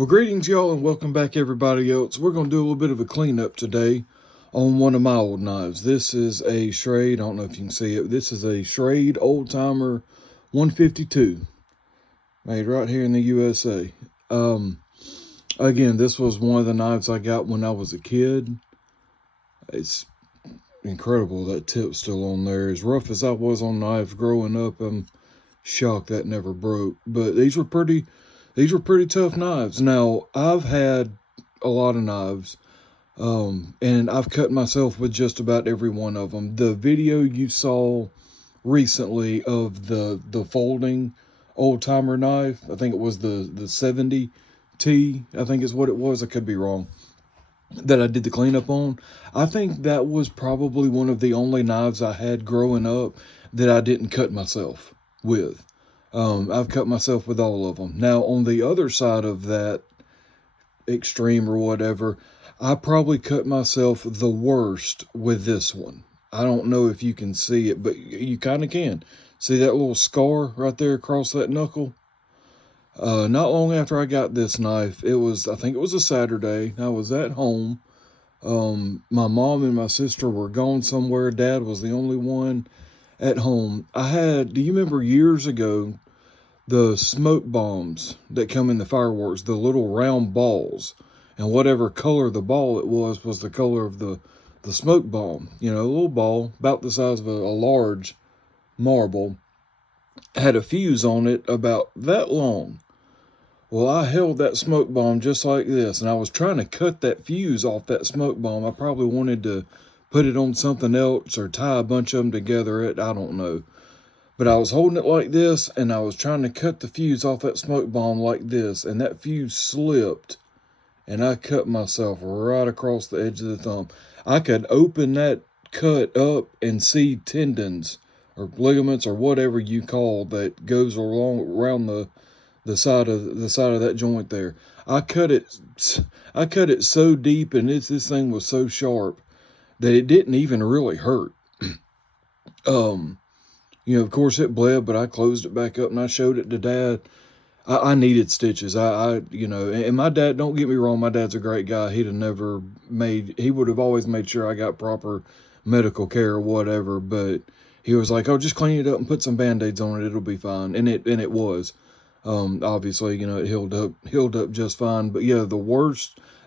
Well, greetings, y'all, and welcome back, everybody else. We're going to do a little bit of a cleanup today on one of my old knives. This is a Schrade. I don't know if you can see it. This is a Schrade Old Timer 152, made right here in the USA. Again, this was one of the knives I got when I was a kid. It's incredible that tip's still on there. As rough as I was on knives growing up, I'm shocked that never broke. But these were pretty tough knives. Now, I've had a lot of knives, and I've cut myself with just about every one of them. The video you saw recently of the folding old timer knife, I think it was the 70T, I think is what it was. I could be wrong. That I did the cleanup on. I think that was probably one of the only knives I had growing up that I didn't cut myself with. I've cut myself with all of them. Now, on the other side of that extreme or whatever, I probably cut myself the worst with this one. I don't know if you can see it, but you kind of can. See that little scar right there across that knuckle? Not long after I got this knife, I think it was a Saturday. I was at home. My mom and my sister were gone somewhere. Dad was the only one at home. Do you remember years ago, the smoke bombs that come in the fireworks, the little round balls, and whatever color the ball it was the color of the smoke bomb. You know, a little ball about the size of a large marble, had a fuse on it about that long. Well, I held that smoke bomb just like this, and I was trying to cut that fuse off that smoke bomb. I probably wanted to put it on something else or tie a bunch of them together. I don't know. But I was holding it like this, and I was trying to cut the fuse off that smoke bomb like this, and that fuse slipped, and I cut myself right across the edge of the thumb. I could open that cut up and see tendons or ligaments or whatever you call that goes around the side of that joint there. I cut it so deep, and this thing was so sharp that it didn't even really hurt. You know, of course it bled, but I closed it back up and I showed it to Dad. I needed stitches. You know, and my dad, don't get me wrong, my dad's a great guy. He would have always made sure I got proper medical care or whatever, but he was like, oh, just clean it up and put some Band-Aids on it. It'll be fine. And it was. Obviously, you know, it healed up just fine. But yeah,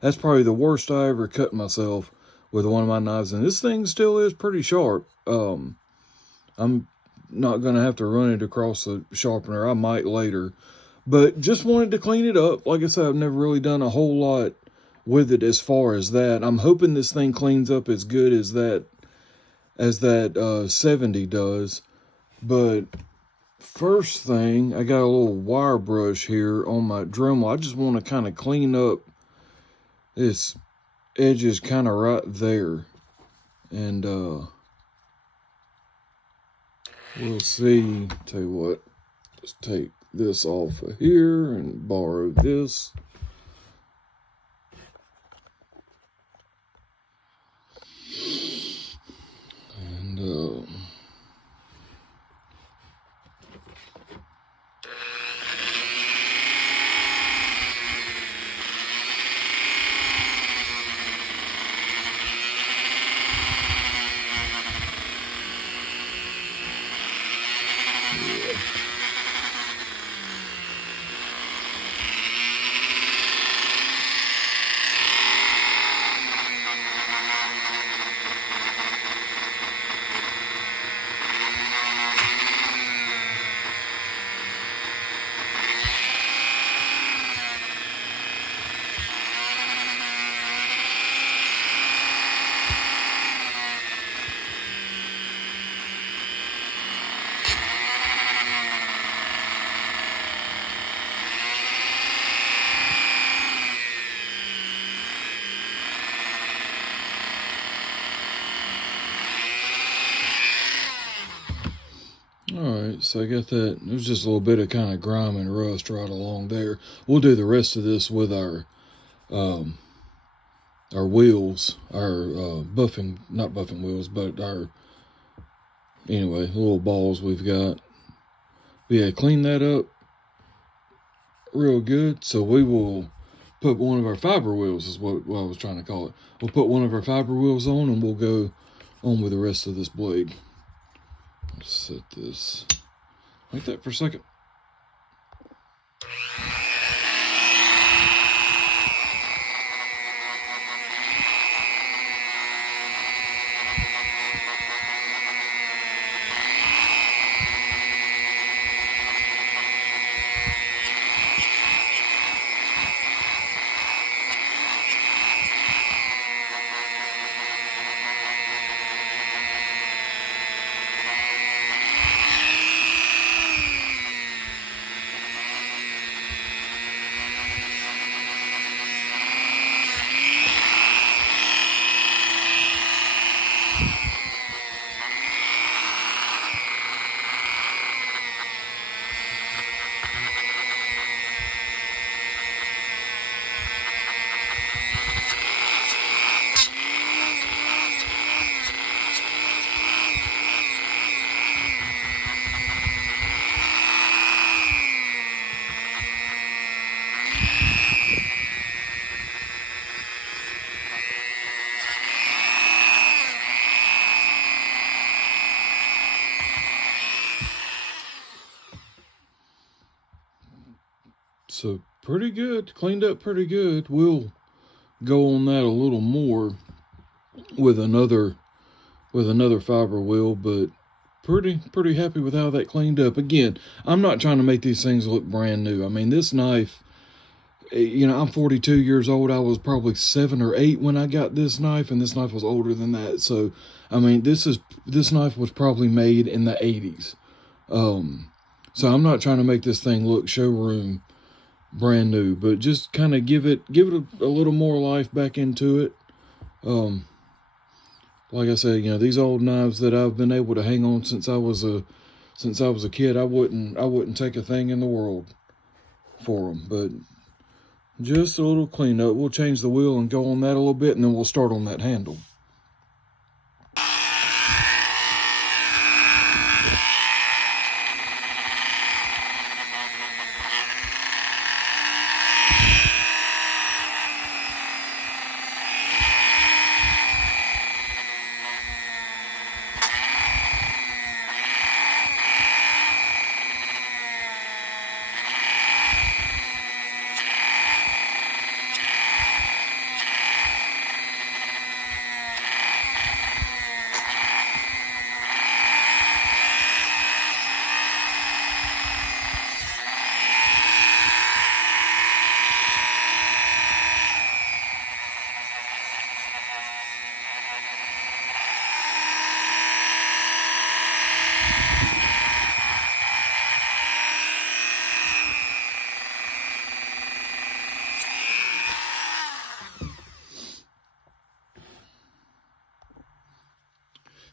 that's probably the worst I ever cut myself with one of my knives. And this thing still is pretty sharp. I'm not going to have to run it across the sharpener. I might later. But just wanted to clean it up. Like I said, I've never really done a whole lot with it as far as that. I'm hoping this thing cleans up as good as that 70 does. But first thing, I got a little wire brush here on my Dremel. I just want to kind of clean up this edges kind of right there. And we'll see. Tell you what, let's take this off of here and borrow this. And Alright, so I got that. There's just a little bit of kind of grime and rust right along there. We'll do the rest of this with our wheels, buffing, not buffing wheels, but anyway, little balls we've got. But yeah, clean that up real good. So we will put one of our fiber wheels, is what I was trying to call it. We'll put one of our fiber wheels on, and we'll go on with the rest of this blade. Let's set this like that for a second. So pretty good, cleaned up pretty good. We'll go on that a little more with another fiber wheel, but pretty happy with how that cleaned up. Again, I'm not trying to make these things look brand new. I mean, this knife, you know, I'm 42 years old. I was probably 7 or 8 when I got this knife, and this knife was older than that. So, I mean, this knife was probably made in the 80s. So I'm not trying to make this thing look showroom brand new, but just kind of give it a little more life back into it. Like I said, you know, these old knives that I've been able to hang on since I was a kid, I wouldn't take a thing in the world for them. But just a little cleanup. We'll change the wheel and go on that a little bit, and then we'll start on that handle.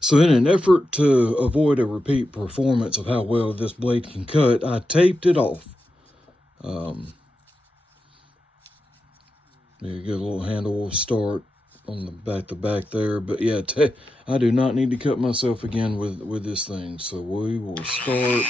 So in an effort to avoid a repeat performance of how well this blade can cut, I taped it off. You get a little handle will start on the back there, but yeah, I do not need to cut myself again with this thing. So we will start.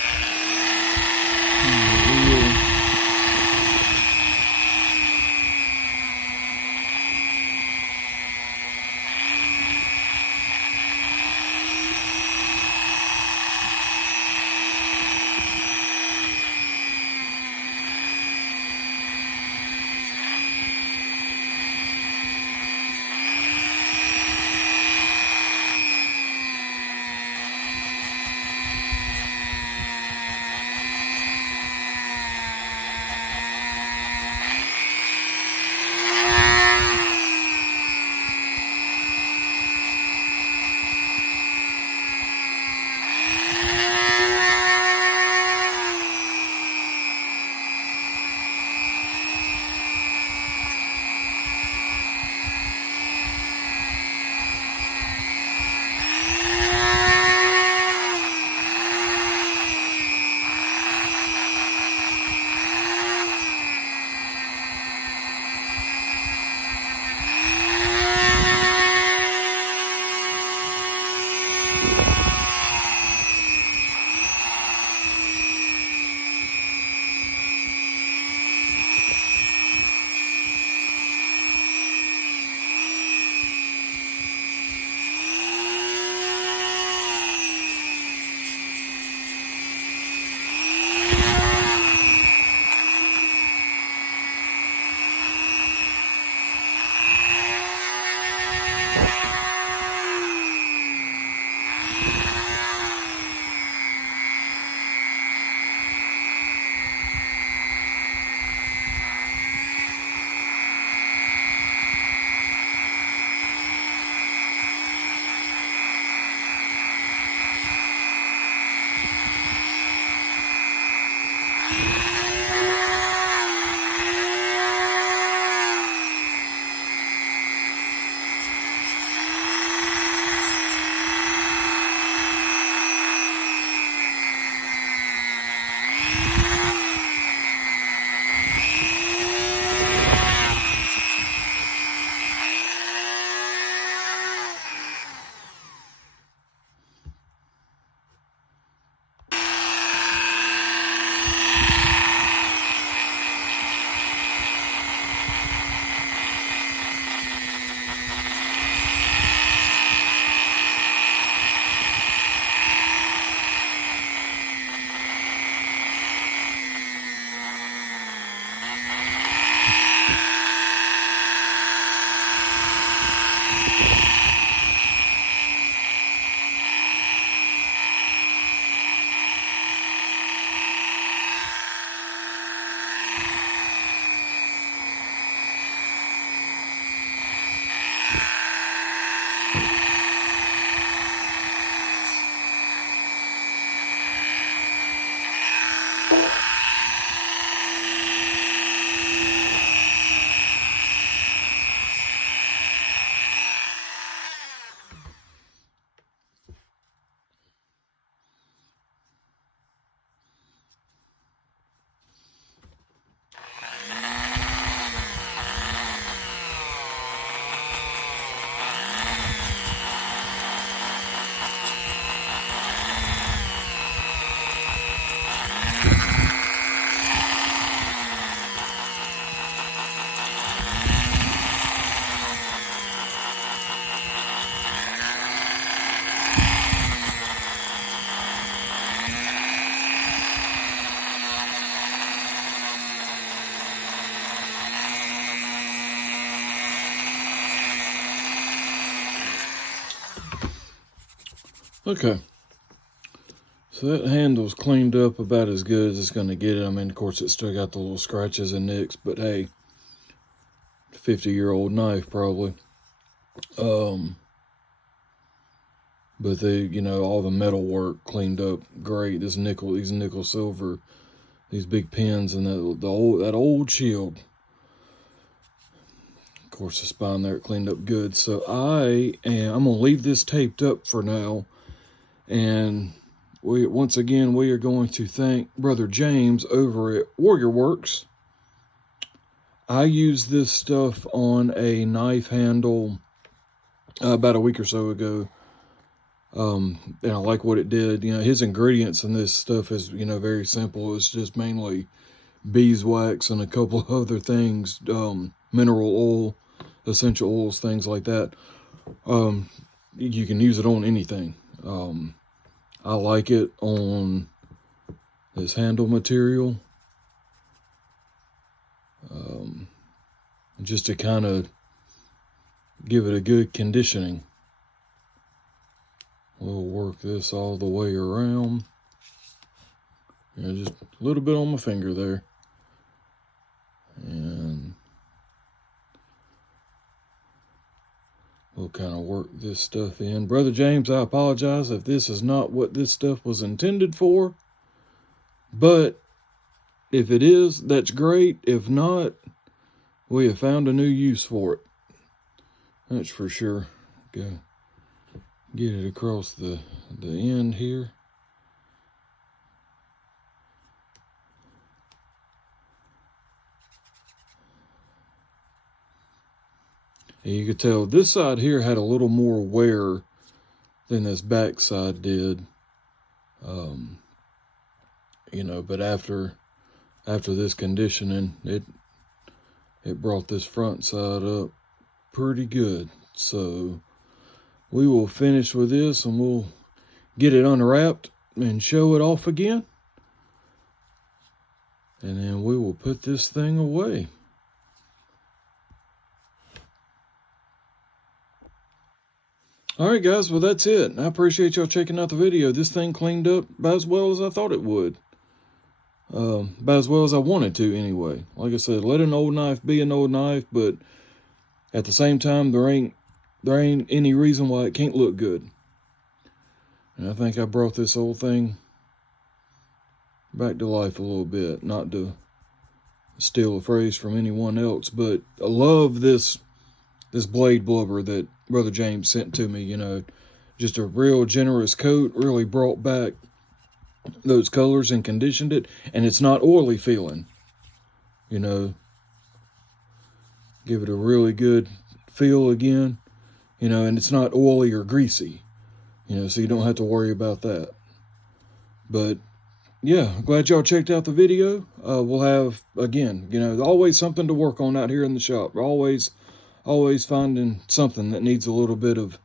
Okay, so that handle's cleaned up about as good as it's going to get it. I mean, of course, it's still got the little scratches and nicks, but hey, 50-year-old knife probably. But all the metal work cleaned up great. These nickel silver, these big pins, and that old shield. Of course, the spine there cleaned up good. So I'm gonna leave this taped up for now. And once again, we are going to thank Brother James over at Warrior Works. I used this stuff on a knife handle about a week or so ago. And I like what it did. His ingredients in this stuff is, very simple. It's just mainly beeswax and a couple of other things, mineral oil, essential oils, things like that. You can use it on anything. I like it on this handle material, just to kind of give it a good conditioning. We'll work this all the way around. Just a little bit on my finger there. And we'll kind of work this stuff in. Brother James, I apologize if this is not what this stuff was intended for. But if it is, that's great. If not, we have found a new use for it. That's for sure. Go get it across the end here. And you could tell this side here had a little more wear than this back side did. But after this conditioning, it brought this front side up pretty good. So we will finish with this and we'll get it unwrapped and show it off again. And then we will put this thing away. Alright guys, well that's it. I appreciate y'all checking out the video. This thing cleaned up about as well as I thought it would. About as well as I wanted to anyway. Like I said, let an old knife be an old knife, but at the same time, there ain't any reason why it can't look good. And I think I brought this whole thing back to life a little bit. Not to steal a phrase from anyone else, but I love this blade blubber that Brother James sent to me. You know, just a real generous coat, really brought back those colors and conditioned it, and it's not oily feeling. You know, give it a really good feel again. You know, and it's not oily or greasy. You know, so you don't have to worry about that. But yeah, glad y'all checked out the video. We'll have, again, you know, always something to work on out here in the shop. Always finding something that needs a little bit of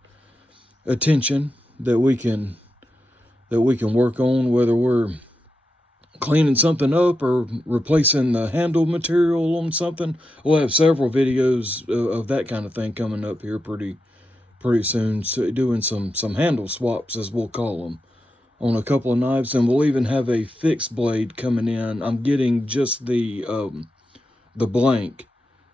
attention that we can work on, whether we're cleaning something up or replacing the handle material on something. We'll have several videos of that kind of thing coming up here pretty soon, so doing some handle swaps, as we'll call them, on a couple of knives. And we'll even have a fixed blade coming in. I'm getting just the blank,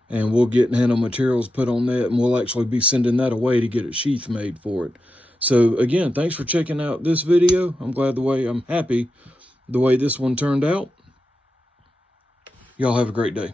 and we'll get handle materials put on that, and we'll actually be sending that away to get a sheath made for it. So again, thanks for checking out this video. I'm happy the way this one turned out. Y'all have a great day.